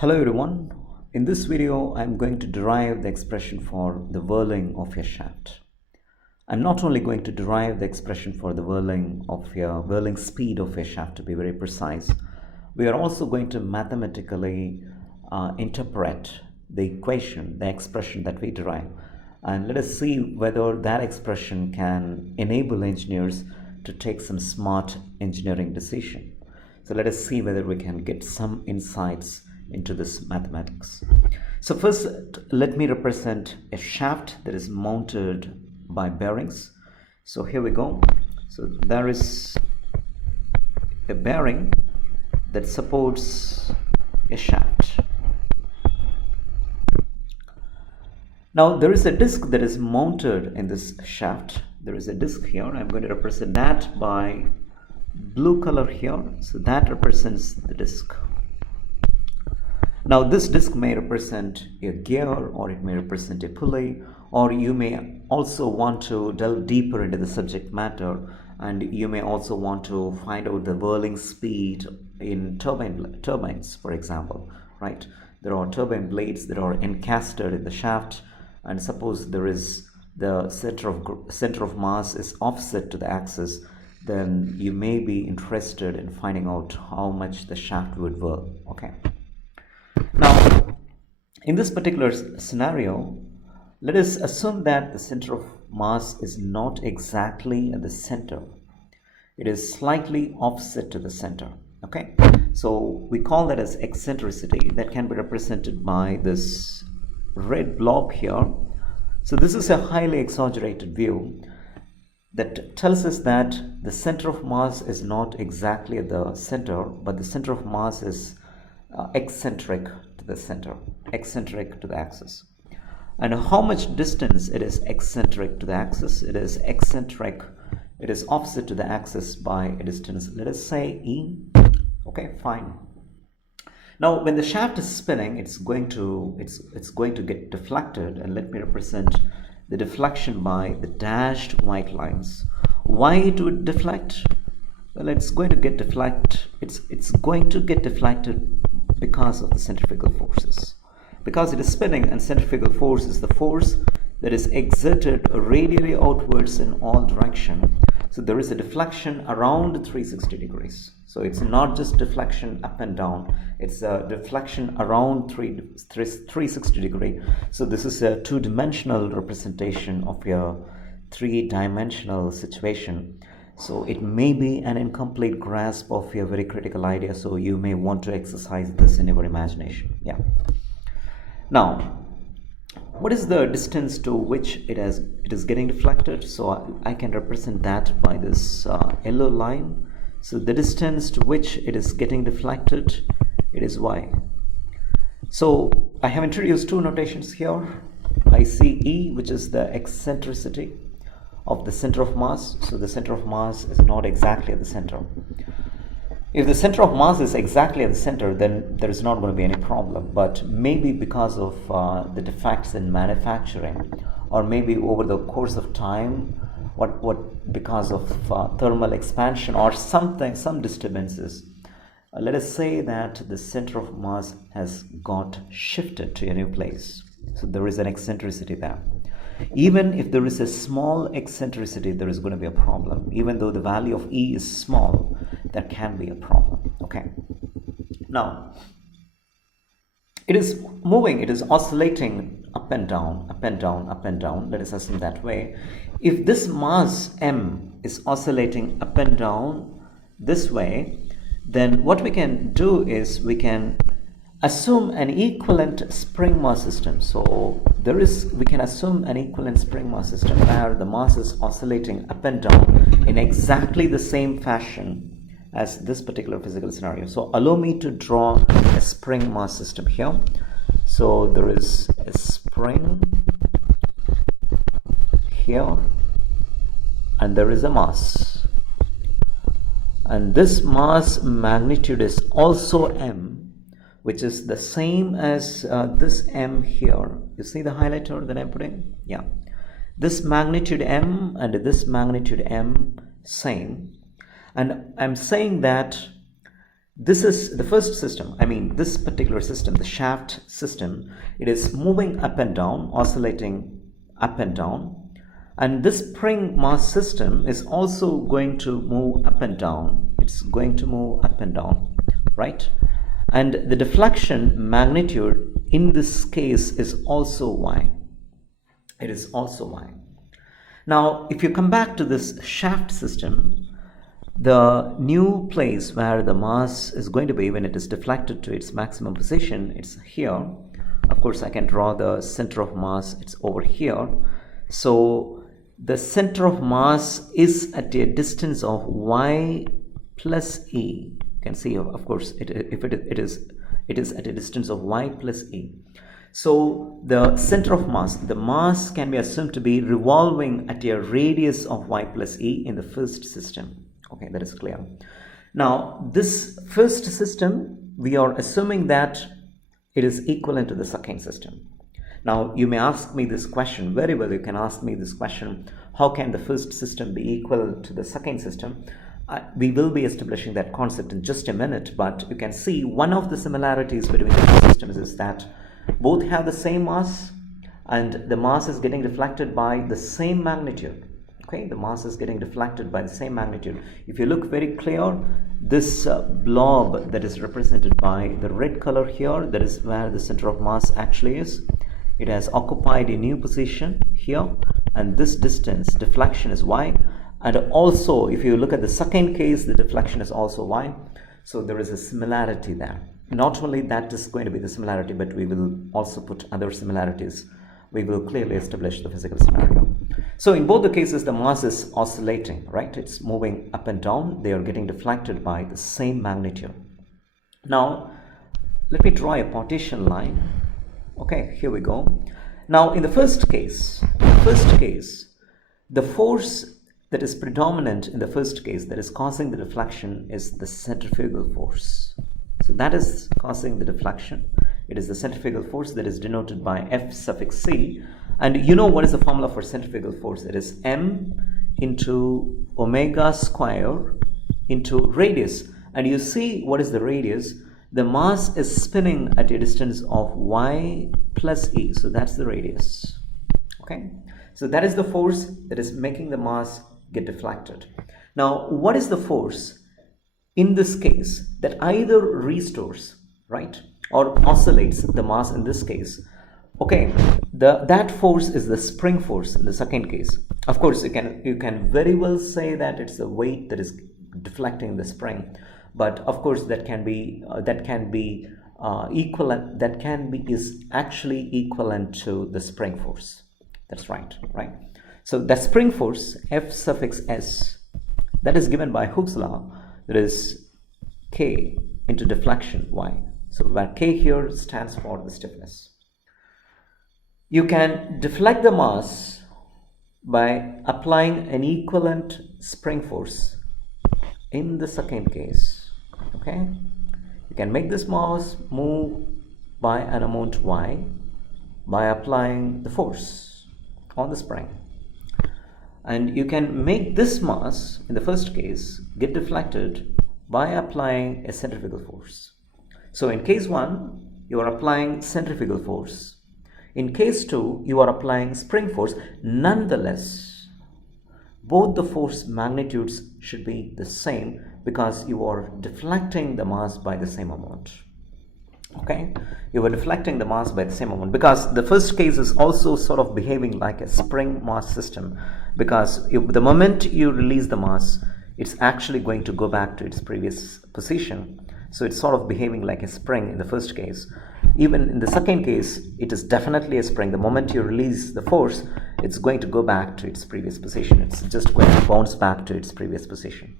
Hello everyone. In this video, I'm going to derive the expression for the whirling of your shaft. I'm not only going to derive the expression for the whirling speed of your shaft, to be very precise. We are also going to mathematically interpret the equation, the expression that we derive. And let us see whether that expression can enable engineers to take some smart engineering decision. So let us see whether we can get some insights into this mathematics. So first, let me represent a shaft that is mounted by bearings. So here we go. So there is a bearing that supports a shaft. Now there is a disc that is mounted in this shaft. There is a disc here. I'm going to represent that by blue color here. So that represents the disc. Now this disc may represent a gear, or it may represent a pulley, or you may also want to delve deeper into the subject matter, and you may also want to find out the whirling speed in turbines, for example, right? There are turbine blades that are encasted in the shaft, and suppose there is the center of mass is offset to the axis, then you may be interested in finding out how much the shaft would whirl. Okay. Now, in this particular scenario, let us assume that the center of mass is not exactly at the center. It is slightly offset to the center. Okay, so we call that as eccentricity. That can be represented by this red blob here. So this is a highly exaggerated view that tells us that the center of mass is not exactly at the center, but the center of mass is eccentric to the center, eccentric to the axis. And how much distance it is eccentric to the axis? It is eccentric, it is offset to the axis by a distance, let us say E. Okay, fine. Now when the shaft is spinning, it's going to get deflected, and let me represent the deflection by the dashed white lines. Why it would deflect? Well, it's going to get deflected. It's going to get deflected because of the centrifugal forces. Because it is spinning, and centrifugal force is the force that is exerted radially outwards in all direction. So there is a deflection around 360 degrees. So it's not just deflection up and down, it's a deflection around 360 degree. So this is a two-dimensional representation of your three-dimensional situation. So it may be an incomplete grasp of your very critical idea, so you may want to exercise this in your imagination. Yeah. Now, what is the distance to which it is getting deflected? So I can represent that by this yellow line. So the distance to which it is getting deflected, it is y. So I have introduced two notations here. I see E, which is the eccentricity of the center of mass. So the center of mass is not exactly at the center. If the center of mass is exactly at the center, then there is not going to be any problem. But maybe because of the defects in manufacturing, or maybe over the course of time, because of thermal expansion or some disturbances, let us say that the center of mass has got shifted to a new place. So there is an eccentricity there. Even if there is a small eccentricity, there is going to be a problem. Even though the value of E is small, there can be a problem. Okay. Now, it is moving, it is oscillating up and down, up and down, up and down. Let us assume that way. If this mass M is oscillating up and down this way, then what we can do is we can assume an equivalent spring mass system. So we can assume an equivalent spring mass system where the mass is oscillating up and down in exactly the same fashion as this particular physical scenario. So allow me to draw a spring mass system here. So there is a spring here, and there is a mass, and this mass magnitude is also M, which is the same as this M here. You see the highlighter that I'm putting? Yeah. This magnitude M and this magnitude M, same. And I'm saying that this is the first system. I mean, this particular system, the shaft system, it is moving up and down, oscillating up and down. And this spring mass system is also going to move up and down. It's going to move up and down, right? And the deflection magnitude in this case is also y. It is also y. Now, if you come back to this shaft system, the new place where the mass is going to be when it is deflected to its maximum position, it's here. Of course, I can draw the center of mass. It's over here. So the center of mass is at a distance of y plus e. You can see, of course, it is at a distance of y plus e. So the center of mass, the mass can be assumed to be revolving at a radius of y plus e in the first system. Okay, that is clear. Now, this first system, we are assuming that it is equivalent to the second system. Now, you may ask me this question, very well, you can ask me this question, how can the first system be equal to the second system? We will be establishing that concept in just a minute, but you can see one of the similarities between the two systems is that both have the same mass and the mass is getting reflected by the same magnitude. Okay, the mass is getting deflected by the same magnitude. If you look very clear, this blob that is represented by the red color here, that is where the center of mass actually is. It has occupied a new position here, and this distance, deflection, is y. And also, if you look at the second case, the deflection is also y. So there is a similarity there. Not only that is going to be the similarity, but we will also put other similarities. We will clearly establish the physical scenario. So in both the cases, the mass is oscillating, right? It's moving up and down. They are getting deflected by the same magnitude. Now, let me draw a partition line. Okay, here we go. Now, in the first case, the force that is predominant in the first case, that is causing the deflection, is the centrifugal force. So that is causing the deflection. It is the centrifugal force that is denoted by F suffix C. And you know what is the formula for centrifugal force? It is m into omega square into radius. And you see what is the radius? The mass is spinning at a distance of y plus e. So that's the radius. Okay. So that is the force that is making the mass get deflected. Now, what is the force in this case that either restores, right, or oscillates the mass in this case? Okay, that force is the spring force in the second case. Of course, you can very well say that it's the weight that is deflecting the spring, but of course that can be equivalent. Is actually equivalent to the spring force. That's right. So that spring force, F suffix S, that is given by Hooke's law. That is K into deflection Y. So where K here stands for the stiffness. You can deflect the mass by applying an equivalent spring force in the second case. Okay, you can make this mass move by an amount Y by applying the force on the spring. And you can make this mass, in the first case, get deflected by applying a centrifugal force. So in case 1, you are applying centrifugal force. In case 2, you are applying spring force. Nonetheless, both the force magnitudes should be the same because you are deflecting the mass by the same amount. Okay, you are deflecting the mass by the same amount because the first case is also sort of behaving like a spring mass system, because the moment you release the mass, it's actually going to go back to its previous position. So it's sort of behaving like a spring in the first case. Even in the second case, it is definitely a spring. The moment you release the force, it's going to go back to its previous position. It's just going to bounce back to its previous position.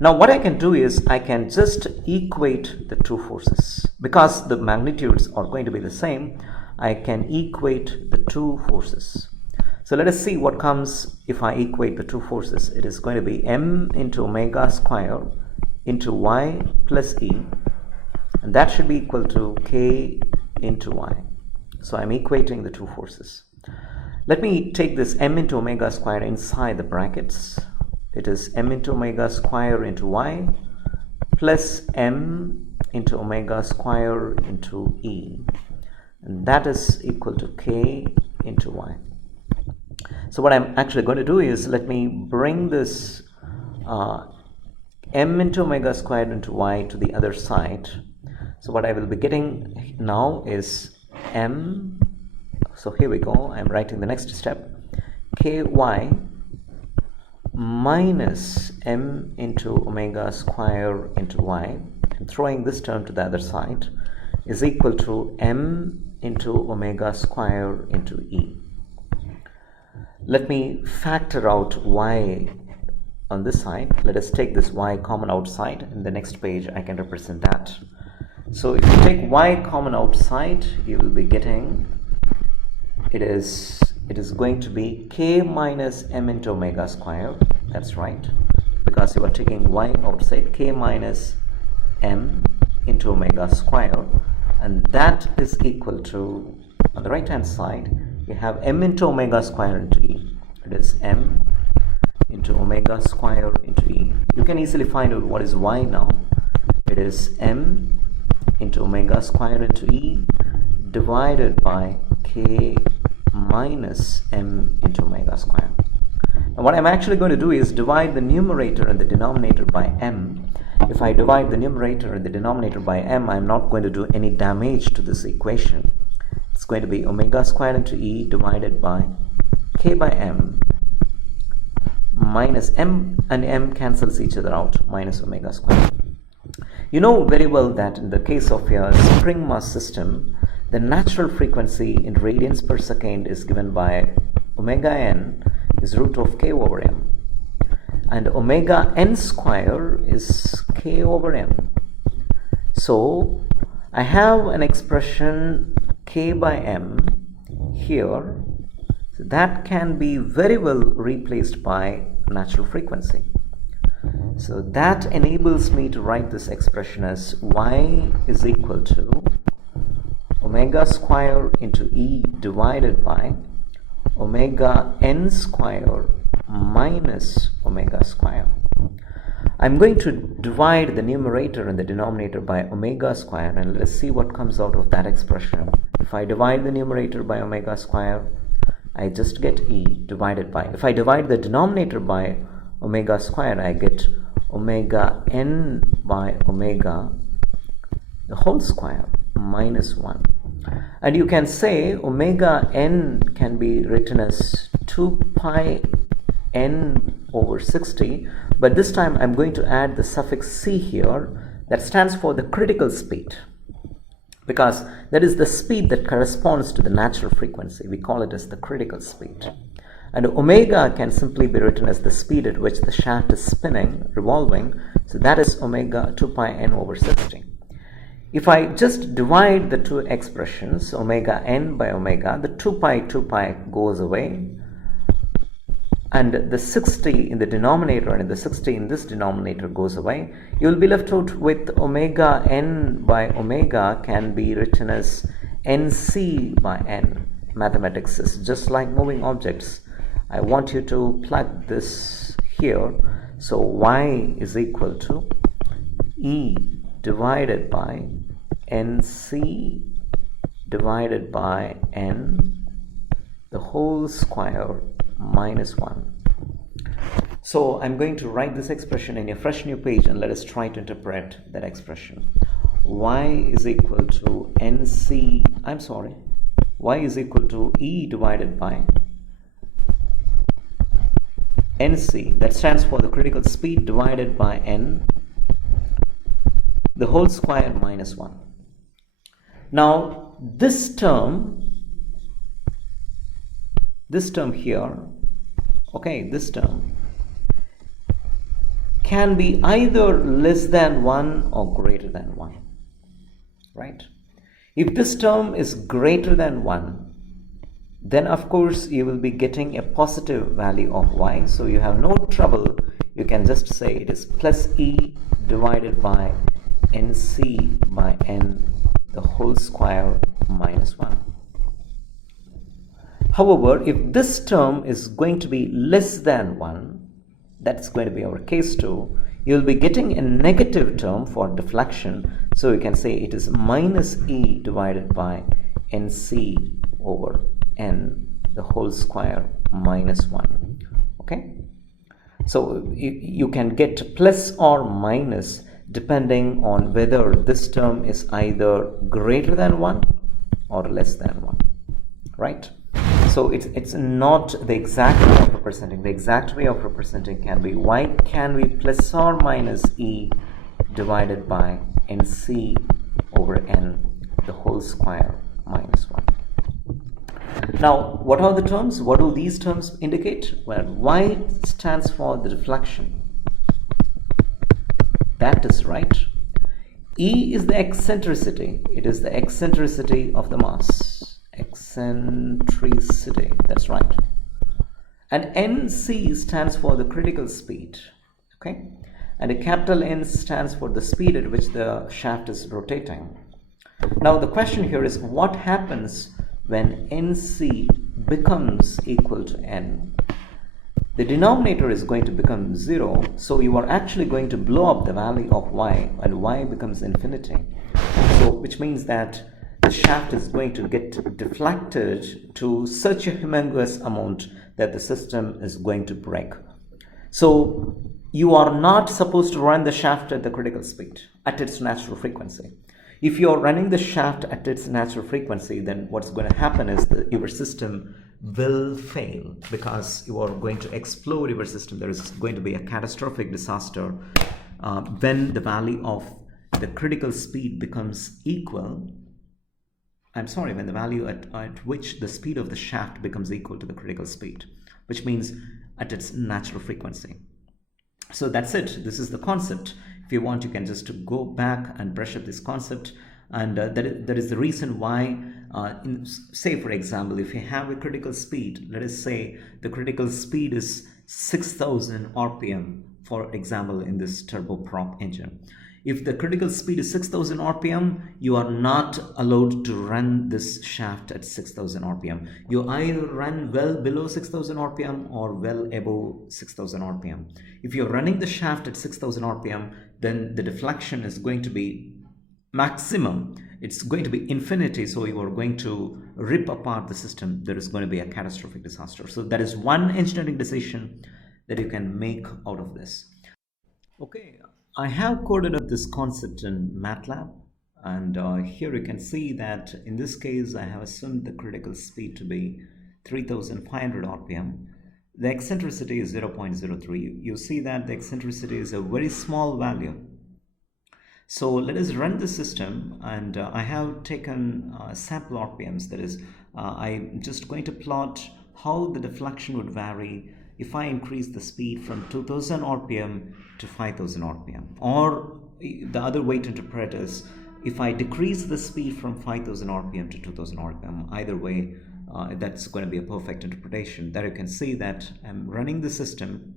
Now what I can do is I can just equate the two forces. Because the magnitudes are going to be the same, I can equate the two forces. So let us see what comes if I equate the two forces. It is going to be m into omega square into y plus e, and that should be equal to k into y. So I'm equating the two forces. Let me take this m into omega square inside the brackets. It is m into omega square into y plus m into omega square into e, and that is equal to k into y. So what I'm actually going to do is, let me bring this m into omega squared into y to the other side. So what I will be getting now is m, so here we go, I'm writing the next step, ky minus m into omega square into y, and throwing this term to the other side, is equal to m into omega square into e. Let me factor out y on this side. Let us take this y common outside. In the next page I can represent that. So if you take y common outside, you will be getting, it is going to be k minus m into omega square. That's right, because you are taking y outside, k minus m into omega square, and that is equal to, on the right hand side you have m into omega square into e. It is m into omega square into e. You can easily find out what is y now. It is m into omega square into e divided by k minus m into omega square. Now what I'm actually going to do is divide the numerator and the denominator by m. If I divide the numerator and the denominator by m, I'm not going to do any damage to this equation. It's going to be omega square into e divided by k by m minus m, and m cancels each other out, minus omega square. You know very well that in the case of a spring mass system, the natural frequency in radians per second is given by omega n is root of k over m, and omega n square is k over m. So I have an expression k by m here, so that can be very well replaced by natural frequency. So that enables me to write this expression as y is equal to omega square into e divided by omega n square minus omega square. I'm going to divide the numerator and the denominator by omega square, and let's see what comes out of that expression. If I divide the numerator by omega square, I just get e divided by, if I divide the denominator by omega square, I get omega n by omega the whole square minus 1. And you can say omega n can be written as 2 pi n over 60, but this time I'm going to add the suffix c here, that stands for the critical speed, because that is the speed that corresponds to the natural frequency. We call it as the critical speed. And omega can simply be written as the speed at which the shaft is spinning, revolving, so that is omega 2 pi n over 60. If I just divide the two expressions, omega n by omega, the 2 pi goes away, and the 60 in the denominator and the 60 in this denominator goes away. You will be left out with omega n by omega can be written as nc by n. Mathematics is just like moving objects. I want you to plug this here. So y is equal to e divided by nc divided by n the whole square minus 1. So I'm going to write this expression in a fresh new page, and let us try to interpret that expression. Y is equal to y is equal to e divided by nc, that stands for the critical speed, divided by n the whole square minus 1. Now this term here, okay, this term can be either less than 1 or greater than 1, right? If this term is greater than 1, then of course you will be getting a positive value of y, so you have no trouble. You can just say it is plus e divided by nc by n the whole square minus 1. However, if this term is going to be less than 1, that's going to be our case 2, you'll be getting a negative term for deflection. So you can say it is minus E divided by NC over N the whole square minus 1. Okay, so you can get plus or minus depending on whether this term is either greater than 1 or less than 1, right? So it's not the exact way of representing. The exact way of representing can be y can be plus or minus E divided by NC over N the whole square minus 1. Now, what are the terms? What do these terms indicate? Well, y stands for the deflection. That is right. E is the eccentricity. It is the eccentricity of the mass. Eccentricity, that's right. And NC stands for the critical speed. Okay? And a capital N stands for the speed at which the shaft is rotating. Now, the question here is what happens when NC becomes equal to N? The denominator is going to become 0, so you are actually going to blow up the value of y, and y becomes infinity. So, which means that the shaft is going to get deflected to such a humongous amount that the system is going to break. So, you are not supposed to run the shaft at the critical speed, at its natural frequency. If you are running the shaft at its natural frequency, then what's going to happen is that your system will fail because you are going to explode your system. There is going to be a catastrophic disaster when the value of the critical speed becomes equal. When the value at which the speed of the shaft becomes equal to the critical speed, which means at its natural frequency. So that's it. This is the concept. If you want, you can just go back and brush up this concept. And that is the reason why, say for example, if you have a critical speed, let us say the critical speed is 6,000 RPM, for example, in this turboprop engine. If the critical speed is 6,000 RPM, you are not allowed to run this shaft at 6,000 RPM. You either run well below 6,000 RPM or well above 6,000 RPM. If you're running the shaft at 6,000 RPM, then the deflection is going to be maximum. It's going to be infinity, so you are going to rip apart the system. There is going to be a catastrophic disaster. So that is one engineering decision that you can make out of this. Okay, I have coded up this concept in MATLAB, and here you can see that in this case I have assumed the critical speed to be 3,500 RPM. The eccentricity is 0.03. You see that the eccentricity is a very small value. So let us run the system, and I have taken sample RPMs. That is, I'm just going to plot how the deflection would vary if I increase the speed from 2000 RPM to 5000 RPM. Or the other way to interpret is if I decrease the speed from 5000 RPM to 2000 RPM. Either way, that's going to be a perfect interpretation. There you can see that I'm running the system,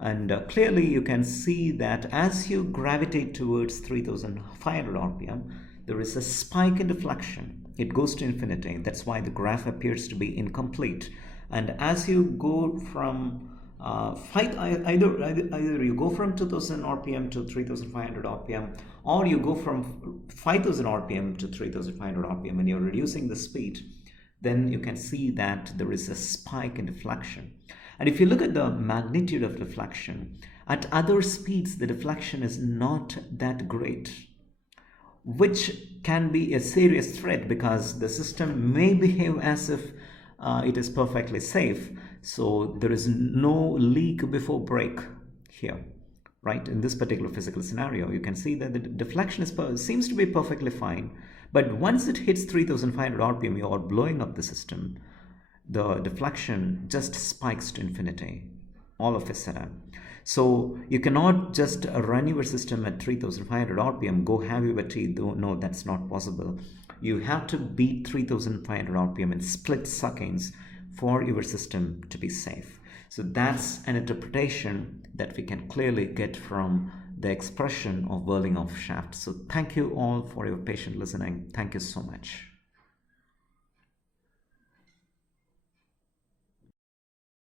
and clearly you can see that as you gravitate towards 3500 RPM, there is a spike in deflection. It goes to infinity. That's why the graph appears to be incomplete. And as you go from either you go from 2000 RPM to 3500 RPM, or you go from 5000 RPM to 3500 RPM, and you're reducing the speed, then you can see that there is a spike in deflection. And if you look at the magnitude of deflection, at other speeds the deflection is not that great, which can be a serious threat because the system may behave as if it is perfectly safe. So there is no leak before break here, right? In this particular physical scenario, you can see that the deflection seems to be perfectly fine. But once it hits 3500 RPM, you are blowing up the system. The deflection just spikes to infinity all of a sudden. So you cannot just run your system at 3500 RPM, go have your tea. No, that's not possible. You have to beat 3500 RPM in split seconds for your system to be safe. So that's an interpretation that we can clearly get from the expression of whirling of shaft. So thank you all for your patient listening. Thank you so much.